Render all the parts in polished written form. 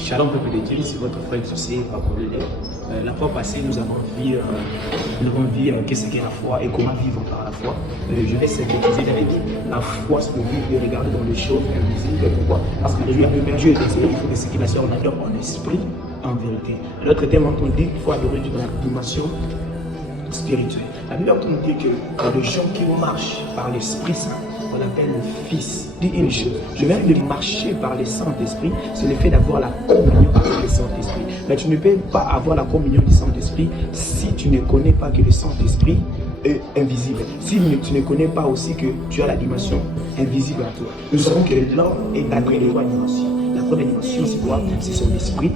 Shalom peuple de Dieu, c'est votre frère associé Colonel. La fois passée, nous avons vu qu'est-ce qu'est la foi et comment vivre par la foi. Je vais synthétiser avec la foi, c'est de vivre et regarder dans les choses invisibles. Pourquoi? Parce que Dieu est décidé, il faut que ce qu'il a fait, on adore en esprit, en vérité. L'autre thème, on dit qu'il faut adorer Dieu dans la dimension spirituelle. La Bible nous dit que les gens qui marchent par l'Esprit Saint, on appelle le Fils. Dit une chose, je viens de marcher par le Saint-Esprit, c'est le fait d'avoir la communion avec le Saint-Esprit. Mais tu ne peux pas avoir la communion du Saint-Esprit si tu ne connais pas que le Saint-Esprit est invisible. Si tu ne connais pas aussi que tu as la dimension invisible à toi. Nous savons que l'homme est dans les trois dimensions. La première dimension, c'est quoi? C'est son esprit,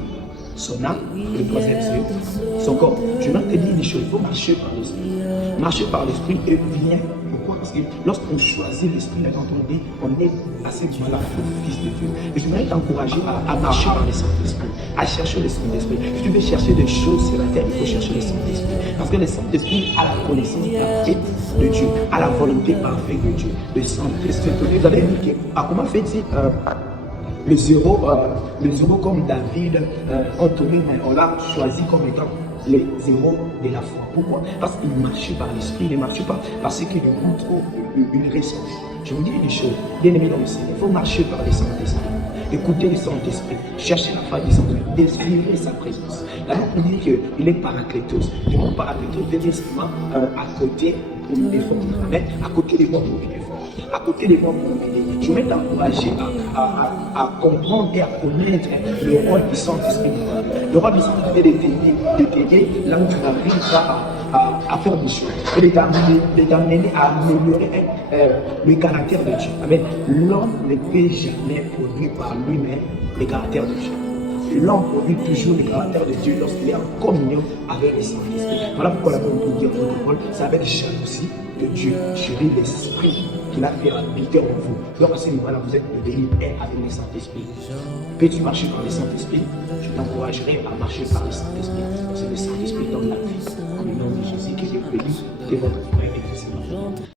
son âme, et le troisième, c'est son corps. Je viens te dire une chose, il faut marcher par l'esprit. Marcher par l'esprit et bien. Pourquoi? Parce que lorsqu'on choisit l'esprit, on est à ce moment-là le Fils de Dieu. Et je voudrais t'encourager à marcher par le Saint-Esprit, à chercher le Saint-Esprit. Si tu veux chercher des choses sur la terre, il faut chercher le Saint-Esprit. Parce que le Saint-Esprit a la connaissance parfaite de Dieu, a la volonté parfaite de Dieu. Le Saint-Esprit. Vous avez dit comment fait-il le zéro comme David, on l'a choisi comme étant le zéro de la foi. Pourquoi? Parce qu'il marchait par l'esprit, il ne marchait pas parce qu'il nous trouve une raison. Je vous dis une chose, bien aimé dans le Seigneur, il faut marcher par le Saint-Esprit, écouter le Saint-Esprit, chercher la foi du Saint-Esprit, désirez sa présence. La Bible nous dit qu'il est paraclétos. Le mot paraclétos veut dire simplement à côté pour nous défendre. Amen. À côté des mots pour nous défendre. À côté des mots pour nous aider. Je vais t'encourager à comprendre et à connaître le rôle du Saint-Esprit. Le rôle du Saint-Esprit est de t'aider là où tu n'arrives pas à faire des choses. Et de t'amener à améliorer le caractère de Dieu. Amen. L'homme ne peut jamais produire par lui-même le caractère de Dieu. L'homme produit toujours le caractère de Dieu lorsqu'il est en communion avec le Saint-Esprit. Voilà pourquoi la Bible nous dit dans notre rôle, c'est avec jalousie que Dieu chérit l'Esprit qu'il a fait habiter en vous. Donc à ce niveau-là, vous êtes bénis avec le Saint-Esprit. Peux-tu marcher par le Saint-Esprit? Je t'encouragerai à marcher par le Saint-Esprit. Parce que le Saint-Esprit donne la vie. En le nom de Jésus, que Dieu bénisse, que votre frère est